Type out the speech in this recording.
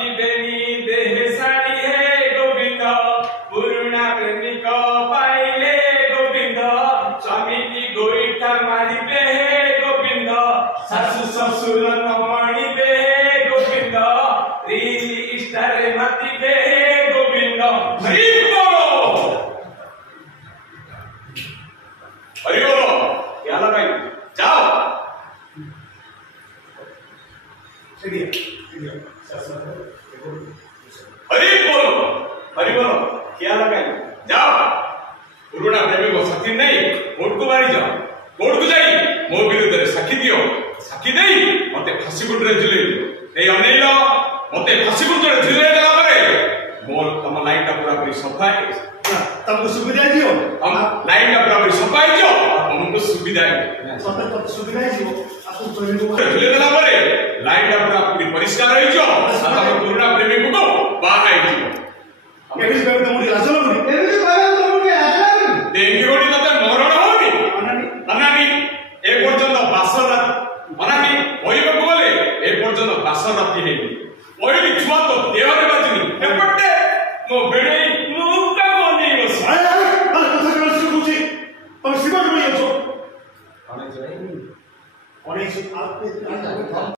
रखिबेनी देह साड़ी हे गोविंद पुरुणा प्रेमिक पाइले गोविंद स्वामी की गोईठा मारिबे हे गोविंद सासु ससुर न मानिबे हे गोविंद इष्टारे मातिबे हे गोविंद हरि बोलो क्या लगा जाओ हरि बोलो क्या लगा जाओ पुरुणा प्रेमी को साथी नहीं कोर्ट को मारी जाओ कोर्ट को जाई मो विरुद्ध साक्षी दियो साक्षी दे मते फांसी गुंडरे झुले ए अनेल मते फांसी गुंडरे झुले देला परे मोर तम लाइन टा पूरा पूरी सफा है तुमको सुविधा दियो हम लाइन टा पूरा पूरी सफा है जो हमको सुविधा है सब सुविधा दियो आपको तो झुले देला परे लाइन टा पूरा पूरी परिष्कार है जो साथ पुरुणा प्रेमी को बाहर है जो केबी बेबे तुमको लाजो लगुनी केबी बेबे तुमको लाजो लगुनी देंगी गोडी तते मरण होनी अनानी ए पर्यंत बासर अनानी ओइबे बोले ए पर्यंत बासर राती हेनी ओइली छुआ